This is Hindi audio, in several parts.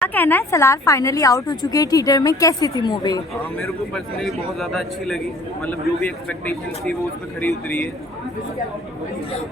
क्या कहना है, सलार फाइनली आउट हो चुकी है थिएटर में, कैसी थी मूवी? मेरे को पर्सनली बहुत ज़्यादा अच्छी लगी। मतलब जो भी एक्सपेक्टेशन थी वो उस पर खरी उतरी है।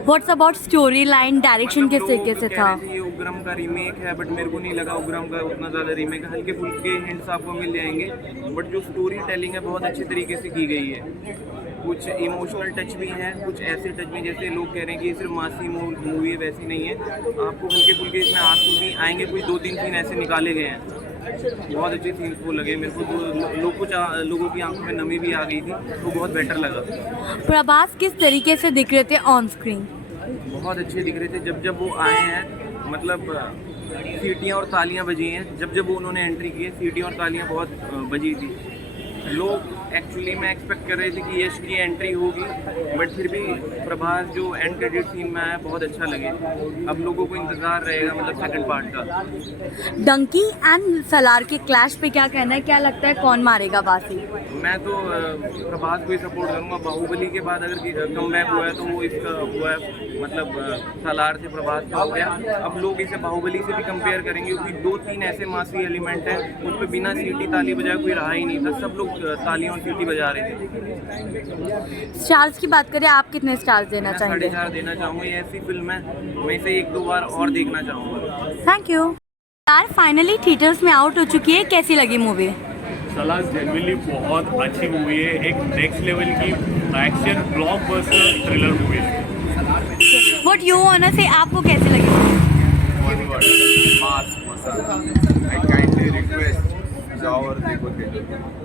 What's about story line, direction किस तरीके से था? ये उग्रम का रीमेक है, बट मेरे को नहीं लगा उग्रम का उतना ज़्यादा रीमेक है। हल्के फुल्के हिंट्स आपको मिल जाएंगे, बट जो स्टोरी टेलिंग है बहुत अच्छी तरीके से की गई है। कुछ इमोशनल टच भी हैं, कुछ ऐसे टच भी जैसे लोग कह रहे हैं कि ये सिर्फ मासी मूवी है, वैसी नहीं है। आपको हल्के फुल्के इसमें आंसू भी आएंगे, कुछ 2-3 सीन ऐसे निकाले गए हैं। बहुत अच्छे सीन्स वो लगे मेरे को, तो कुछ लोगों की आंखों में नमी भी आ गई थी, तो बहुत बेटर लगा। प्रभास किस तरीके से दिख रहे थे ऑन स्क्रीन? बहुत अच्छे दिख रहे थे। जब वो आए हैं, मतलब सीटियाँ और तालियां बजी हैं। जब वो उन्होंने एंट्री की है, सीटियाँ और तालियां बहुत बजी थी। लोग एक्चुअली मैं एक्सपेक्ट कर रहे थे कि यश की एंट्री होगी, बट फिर भी प्रभास जो एंड क्रेडिट सीन में आया बहुत अच्छा लगे। अब लोगों को इंतज़ार रहेगा, मतलब सेकंड पार्ट का। डंकी एंड सलार के क्लैश पे क्या कहना है, क्या लगता है कौन मारेगा बासी? मैं तो प्रभास को ही सपोर्ट करूँगा। बाहुबली के बाद अगर कमबैक हुआ है तो वो इसका हुआ है, मतलब सलार से प्रभास का हो गया। अब लोग इसे बाहुबली से भी कंपेयर करेंगे, क्योंकि 2-3 ऐसे मासी एलिमेंट हैं उस पर बिना सीटी ताली बजाए कोई रहा ही नहीं था। सब लोग तालियों और सीटी बजा रहे थे। स्टार्स की बात करें, आप कितने स्टार्स देना चाहेंगे? 4.5 देना चाहूँगा। ये ऐसी फिल्म है, मैं इसे 1-2 बार और देखना चाहूँगा। Thank you. Salaar finally theatres में आउट हो चुकी है, कैसी लगी मूवी? सलार जेन्युइनली बहुत अच्छी मूवी है। एक नेक्स्ट लेवल की एक्शन ब्लॉकबस्टर थ्रिलर मूवी है। व्हाट यू वांट टू से, आपको कैसी लगी? मास मसाला। आई काइंडली रिक्वेस्ट जाओ और देखो थिएटर।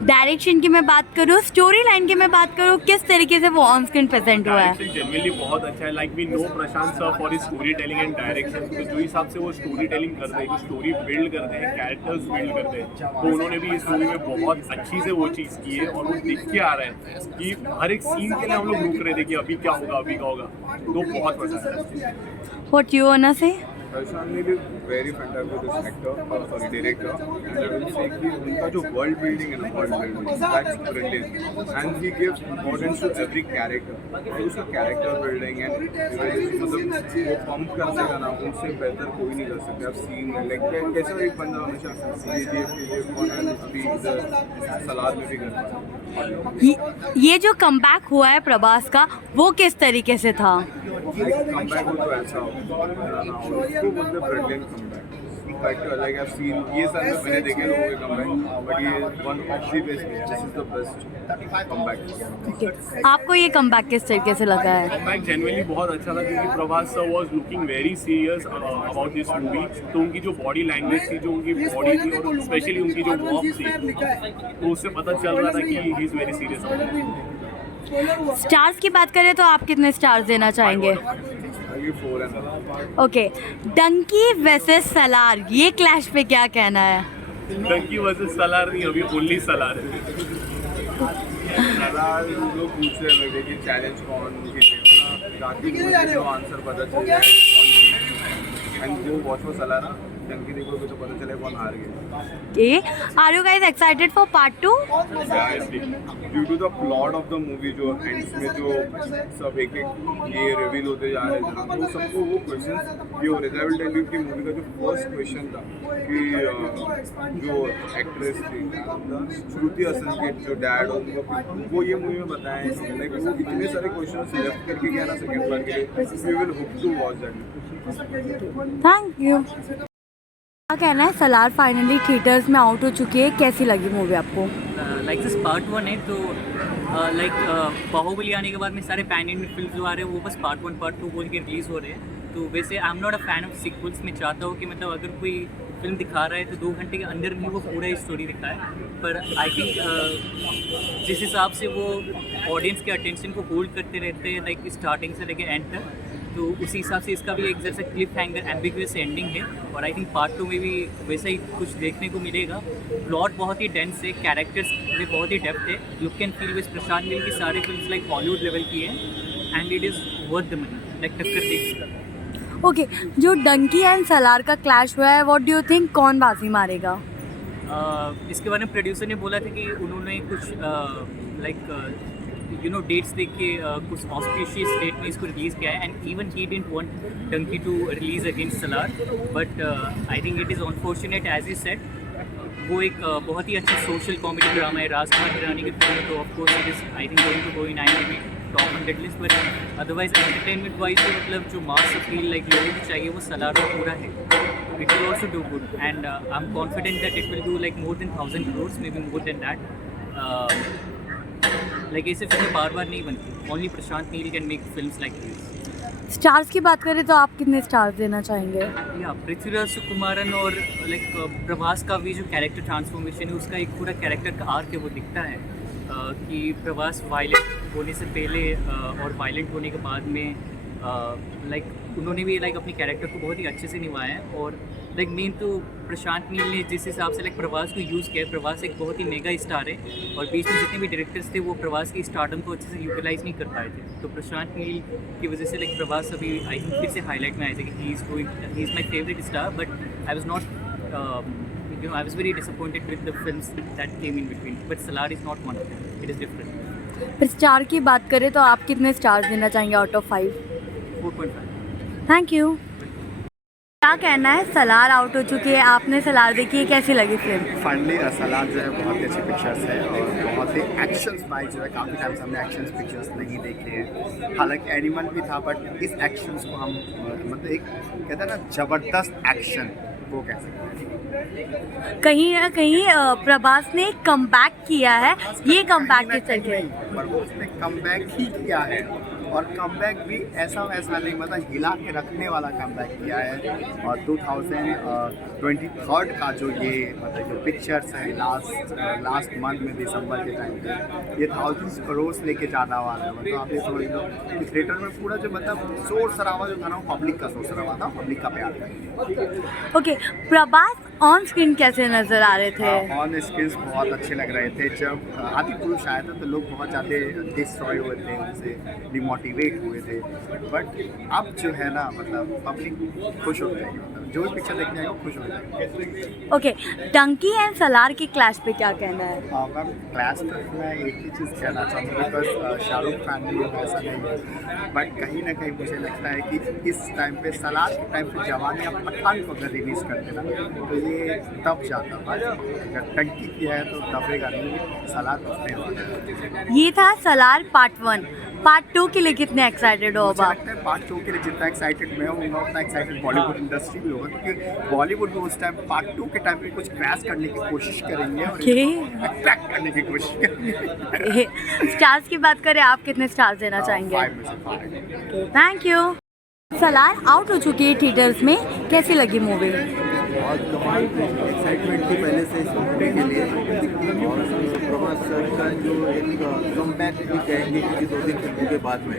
डायरेक्शन की मैं बात करूँ, स्टोरी लाइन की मैं बात करूँ, किस तरीके से वो ऑन स्क्रीन प्रेजेंट हुआ है? डायरेक्शन जेन्युइनली बहुत अच्छा है। Like we know Prashant sir for his storytelling and direction. तो जो हिसाब से वो स्टोरी टेलिंग करते हैं, जो स्टोरी बिल्ड करते हैं, कैरेक्टर्स बिल्ड करते हैं, तो उन्होंने भी इस मूवी में बहुत अच्छी से वो चीज़ की है। और वो दिख के आ रहा है कि हर एक सीन के लिए हम लोग रुक रहे थे कि अभी क्या होगा, अभी क्या होगा। तो बहुत मजा आया। व्हाट यू वांट टू से? Prashant Neel is very fantastic with this actor, director, and I will say कि उनका जो world building है ना, world building, that's brilliant, and he gives importance to every character. और उसका character building and मतलब वो pump कर देगा ना, उनसे बेहतर कोई नहीं कर सकता। आप सीन like कैसा एक बंदा हमेशा CGF के लिए कौन है, अभी इधर सलार में भी करता है। ये जो कमबैक हुआ है प्रभास का, वो किस तरीके से था? कमबैक हो तो ऐसा हो, उसको बोलते brilliant comeback. In fact like I have seen ये सारे मैंने देखे लोगों के कमबैक, बट ये one of the best, this is the best comeback. आपको ये कमबैक किस तरीके से लगा है? कमबैक जेन्युइनली बहुत अच्छा था, क्योंकि Prabhas sir was looking very serious about this movie. तो उनकी जो बॉडी लैंग्वेज थी, जो उनकी बॉडी थी, और स्पेशली उनकी जो वॉक थी, तो उससे पता चल रहा था कि he is very serious about this. Stars की बात करें तो आप कितने स्टार्स देना चाहेंगे? ओके, डंकी वर्सेस सलार, ये क्लैश पे क्या कहना है? डंकी वर्सेस सलार नहीं, अभी ओनली सलार है। सलार लोग पूछ रहे हैं कि चैलेंज कौन जीतेगा, ताकि मुझे तो आंसर पता चल जाए कौन जीतेगा। एंड जो वॉच फॉर सलार, डंकी देखोगे तो पता चले कौन हार गया। Are you guys excited for part 2? Due to the plot of the movie, जो एंड्स में जो सब एक ये रिवील होते जा रहे हैं, तो सबको वो क्वेश्चन ये हो रहे थे। आई विल टेल यू कि मूवी का जो फर्स्ट क्वेश्चन था कि जो एक्ट्रेस थी श्रुति हसन के जो डैड और वो ये मूवी में बताए हैं, लाइक वो इतने सारे क्वेश्चन लेफ्ट करके गया ना सेकंड पार्ट के लिए। We will hope to watch that. Thank you. क्या कहना है, सलार फाइनली थिएटर्स में आउट हो चुकी है, कैसी लगी मूवी आपको? लाइक दिस पार्ट 1 है, तो लाइक बाहुबली आने के बाद में सारे पैन इंडियन फिल्म जो आ रहे हैं वो बस पार्ट 1 पार्ट 2 बोल के रिलीज़ हो रहे हैं। तो वैसे I am not a fan of sequels. मैं चाहता हूँ कि मतलब अगर कोई फिल्म दिखा रहा है तो 2 घंटे के अंदर भी वो पूरा स्टोरी दिखाए। पर आई थिंक जिस हिसाब से वो ऑडियंस के अटेंशन को होल्ड करते रहते हैं, लाइक स्टार्टिंग से लेकर एंड तक, तो उसी हिसाब से इसका भी एक जैसा क्लिप हैंगर एम्बिगुअस एंडिंग है। और आई थिंक पार्ट 2 में भी वैसा ही कुछ देखने को मिलेगा। प्लॉट बहुत ही डेंस है, कैरेक्टर्स में बहुत ही डेप्थ है। Look and feel with Prashanth Neel की सारी फिल्म्स लाइक हॉलीवुड लेवल की हैं, and it is worth the money, like टक्कर देख सकता। ओके, जो डंकी एंड सलार का क्लैश हुआ है, व्हाट डू यू थिंक, कौन बाजी मारेगा? इसके बारे में प्रोड्यूसर ने बोला था कि उन्होंने कुछ लाइक डेट्स देख के कुछ ऑस्पिशियस डेट में इसको रिलीज़ किया है, and even he didn't want Dunki to release against Salaar, but I think it is unfortunate as he said. वो एक बहुत ही अच्छा सोशल कॉमेडी ड्रामा है, राजकुमार हिरानी की फिल्म है, तो of course it is I think going to go in IMDb top 100 list, but otherwise entertainment wise मतलब जो मास अपील लाइक लोगों को चाहिए वो सलार का पूरा है। It will also do good, and I'm confident that it will do like more than 1,000 crores, maybe more than that. Like ऐसे फिल्में बार बार नहीं बनती, only Prashant Neel can make films like this. Stars की बात करें तो आप कितने स्टार्स देना चाहेंगे? या पृथ्वीराज सुकुमारन और लाइक प्रभास का भी जो कैरेक्टर ट्रांसफॉर्मेशन है, उसका एक पूरा कैरेक्टर का आर्क है, वो दिखता है कि प्रभास वायलेंट होने से पहले और वायलेंट होने के बाद में लाइक उन्होंने भी लाइक अपने कैरेक्टर को बहुत ही अच्छे से निभाया है। और लाइक मेन तो प्रशांत नील ने जिस हिसाब से लाइक प्रभास को यूज़ किया है, प्रभास एक बहुत ही मेगा स्टार है और बीच में जितने भी डायरेक्टर्स थे वो प्रभास की स्टारडम को अच्छे से यूटिलाइज नहीं कर पाए थे, तो प्रशांत नील की वजह से लाइक प्रभास अभी आई थिंक फिर से हाईलाइट में आए थे कि he is my favourite star, but I was not I was very disappointed with the films that came in between, but Salar is not one of them. It is different. फिर स्टार की बात करें तो आप कितने स्टार्स देना चाहेंगे आउट ऑफ 5? 4.5. Thank you. क्या कहना है, सलार आउट हो चुकी है, आपने सलार देखी है, कैसी लगी फिल्म? फाइनली सलार जो है बहुत ही अच्छी पिक्चर्स है और बहुत ही एक्शंस वाइज जो है काफ़ी टाइम से हमने एक्शंस पिक्चर्स नहीं देखे हैं। हालांकि एनिमल भी था, बट इस एक्शंस को हम मतलब एक कहते हैं ना ज़बरदस्त एक्शन वो कह सकते हैं। कहीं ना कहीं प्रभास ने कमबैक किया है, ये कमबैक किस तरह है? पर उसने कमबैक ही किया है और कमबैक भी ऐसा वैसा नहीं, मतलब हिला के रखने वाला कमबैक किया है। और 2023 का जो ये मतलब जो पिक्चर्स है लास्ट मंथ में दिसंबर के टाइम पे ये 1000 करोड़ लेके जाना वाला है। मतलब आप ये समझ लो कि थिएटर में पूरा जो मतलब शोर शराबा जो था ना वो पब्लिक का शोर शराबा था, पब्लिक का प्यार था। ओके, प्रभास ऑन स्क्रीन कैसे नजर आ रहे थे? ऑन स्क्रीन बहुत अच्छे लग रहे थे। जब आदि पुरुष आया था तो लोग बहुत ज़्यादा डिस्ट्रॉय हुए थे, उनसे डिमोटिवेट हुए थे, बट अब जो है ना मतलब पब्लिक खुश हो जाएगी, मतलब जो भी पिक्चर देखने आएगा खुश हो जाएगी। ओके, डंकी एंड सलार की क्लैश पे क्या कहना है? मैम क्लास तक मैं एक ही चीज़ कहना चाहूँगा, बिकॉज शाहरुख खान भी ऐसा नहीं है, बट कहीं ना कहीं मुझे लगता है कि इस टाइम पे सलार के टाइम पे जवानी या पठान को अगर रिलीज़ कर देना तो ये दब जाता। अगर टंकी किया है तो दबेगा नहीं, सलार दबने वाला है। ये था सलार पार्ट 1। पार्ट 2 के लिए कितने एक्साइटेड हो मुझे आप? लगता है पार्ट 2 के लिए जितना एक्साइटेड मैं होऊंगा उतना एक्साइटेड बॉलीवुड इंडस्ट्री भी होगा, क्योंकि बॉलीवुड में उस टाइम पार्ट 2 के टाइम पे कुछ क्रैश करने की कोशिश करेंगे और अट्रैक्ट करने की कोशिश करेंगे। स्टार्स की बात करें, आप कितने स्टार्स देना चाहेंगे? 5 में से 5। Thank you. सलार आउट हो चुकी है थिएटर्स में, कैसी लगी मूवी? बहुत कमाल एक्साइटमेंट थी पहले से इस मूवी के लिए, और प्रभास सर का जो एक कमबैक भी कहेंगे क्योंकि 2-3 फिल्मों के बाद में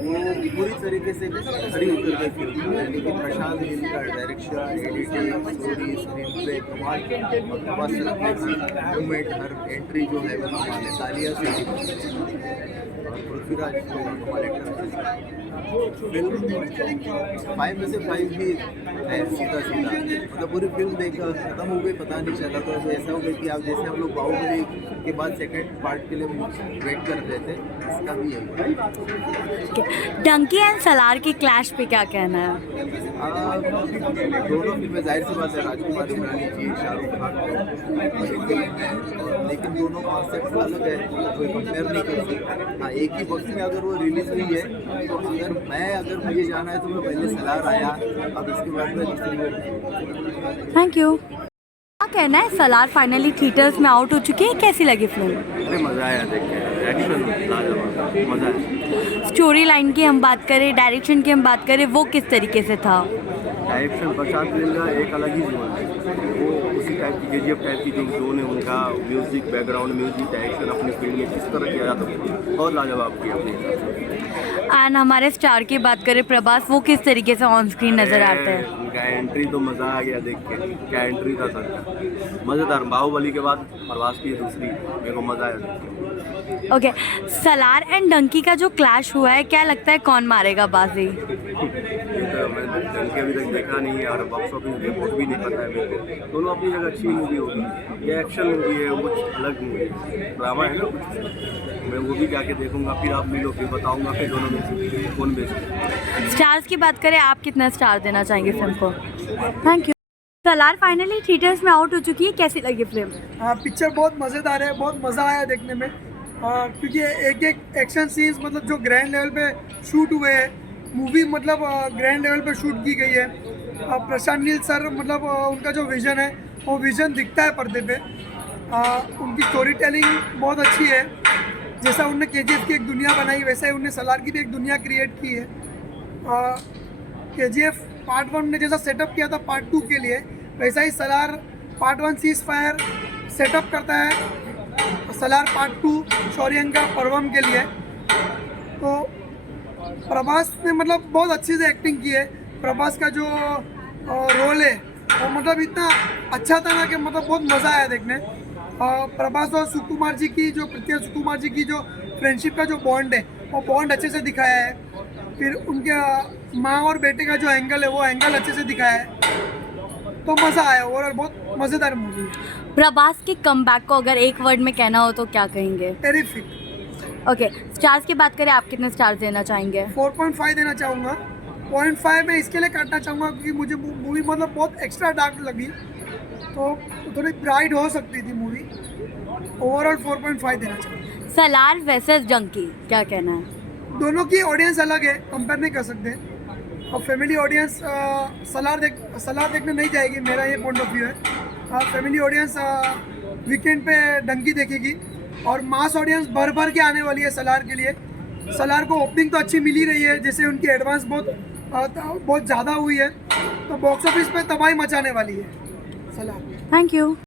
वो पूरी तरीके से खड़ी उतर गई फिल्म, यानी कि प्रशांत नील का direction, editing, story, screen play कमाल, और प्रभास सर अपने हर मूवमेंट हर एंट्री जो है वो कमाल है, तालियां से। और पृथ्वीराज कमाल एक्टर। फिल्म 5 में से 5 भी है, सीधा सीधा मतलब पूरी फिल्म देख खत्म हो गई, पता नहीं चला। तो ऐसा हो गया कि आप जैसे हम लोग बाहुबली के बाद सेकंड पार्ट के लिए वेट कर रहे थे, इसका भी यही। डंकी एंड सलार की क्लैश पे क्या कहना है? दोनों फिल्में जाहिर सी बात है राजकुमार हिरानी जी, शाहरुख खान को, लेकिन दोनों कॉन्सेप्ट अलग है, कोई कंपेयर नहीं कर सकता। हाँ, एक ही वक्त में अगर वो रिलीज हुई है तो अगर मुझे जाना है तो मैं पहले सलार आया, अब इसके बाद में दूसरी। Thank you. क्या कहना है, सलार फाइनली थिएटर्स में आउट हो चुकी है, कैसी लगी फिल्म? अरे मज़ा आया देख के, एक्शन लाजवाब, मज़ा आया। स्टोरी लाइन की हम बात करें, डायरेक्शन की हम बात करें, वो किस तरीके से था? डायरेक्शन प्रशांत नील का एक अलग ही जीवन है, वो उसी टाइप की KGF टाइप की जो जोन है उनका, म्यूज़िक बैकग्राउंड, म्यूज़िक डायरेक्शन अपनी फील्ड में किस तरह किया जाता है बहुत लाजवाब किया अपने। एंड हमारे स्टार की बात करें प्रभास, वो किस तरीके से ऑन स्क्रीन नजर आते हैं? उनका एंट्री तो मज़ा आ गया देख के, क्या एंट्री था सर का, मज़ेदार। बाहुबली के बाद प्रभास की दूसरी, मेरे को मज़ा आया देख के। ओके, सलार एंड डंकी का जो क्लैश हुआ है, क्या लगता है कौन मारेगा बाजी? ये तो मैं इनके अभी तक देखा नहीं है और बॉक्स ऑफिस रिपोर्ट भी नहीं पता है मेरे को। दोनों अपनी जगह अच्छी मूवी होगी। ये एक्शन मूवी है, वो कुछ अलग मूवी है, ड्रामा है ना कुछ, मैं वो भी जाके देखूंगा। फिर आप मिलो, फिर बताऊंगा फिर दोनों में से कौन बेस्ट है। स्टार्स की बात करें, आप कितना स्टार देना चाहेंगे फिल्म को? Thank you. Salaar finally theatres में आउट हो चुकी है, कैसी लगी फिल्म? पिक्चर बहुत मज़ेदार है, बहुत मज़ा आया देखने में, क्योंकि एक एक एक्शन सीन्स मतलब जो ग्रैंड लेवल पे शूट हुए हैं, मूवी मतलब ग्रैंड लेवल पे शूट की गई है। प्रशांत नील सर मतलब उनका जो विज़न है वो विज़न दिखता है पर्दे पे। उनकी स्टोरी टेलिंग बहुत अच्छी है। जैसा उनने KGF की एक दुनिया बनाई, वैसे ही उनने सलार की भी एक दुनिया क्रिएट की है। KGF पार्ट 1 ने जैसा सेटअप किया था पार्ट 2 के लिए, वैसा ही Salaar part 1 ceasefire setup करता है सलार पार्ट 2 शौर्यंका पर्वम के लिए। तो प्रभास ने मतलब बहुत अच्छी से एक्टिंग की है। प्रभास का जो रोल है वो मतलब इतना अच्छा था ना कि मतलब बहुत मज़ा आया देखने। प्रभास और सुकुमार जी की जो प्रीतिया सुकुमार जी की जो फ्रेंडशिप का जो बॉन्ड है वो बॉन्ड अच्छे से दिखाया है। फिर उनके माँ और बेटे का जो एंगल है वो एंगल अच्छे से दिखाया है। तो मज़ा आया और बहुत मज़ेदार मूवी है। प्रभास के कमबैक को अगर एक वर्ड में कहना हो तो क्या कहेंगे? टेरिफिक। ओके, स्टार्स की बात करें, आप कितने स्टार्स देना चाहेंगे? 4.5 देना चाहूँगा। 0.5 मैं इसके लिए काटना चाहूँगा क्योंकि मुझे मूवी मतलब बहुत एक्स्ट्रा डार्क लगी, तो थोड़ी ब्राइट हो सकती थी मूवी। ओवरऑल 4.5 देना चाहूँगा। सलार वर्सेस जंकी, क्या कहना है? दोनों की ऑडियंस अलग है, कंपेयर नहीं कर सकते। और फैमिली ऑडियंस सलार देखने नहीं जाएगी, मेरा ये पॉइंट ऑफ व्यू है। फैमिली ऑडियंस वीकेंड पे डंकी देखेगी और मास ऑडियंस भर भर के आने वाली है सलार के लिए। सलार को ओपनिंग तो अच्छी मिल ही रही है, जैसे उनकी एडवांस बहुत ज़्यादा हुई है, तो बॉक्स ऑफिस पे तबाही मचाने वाली है सलार। Thank you.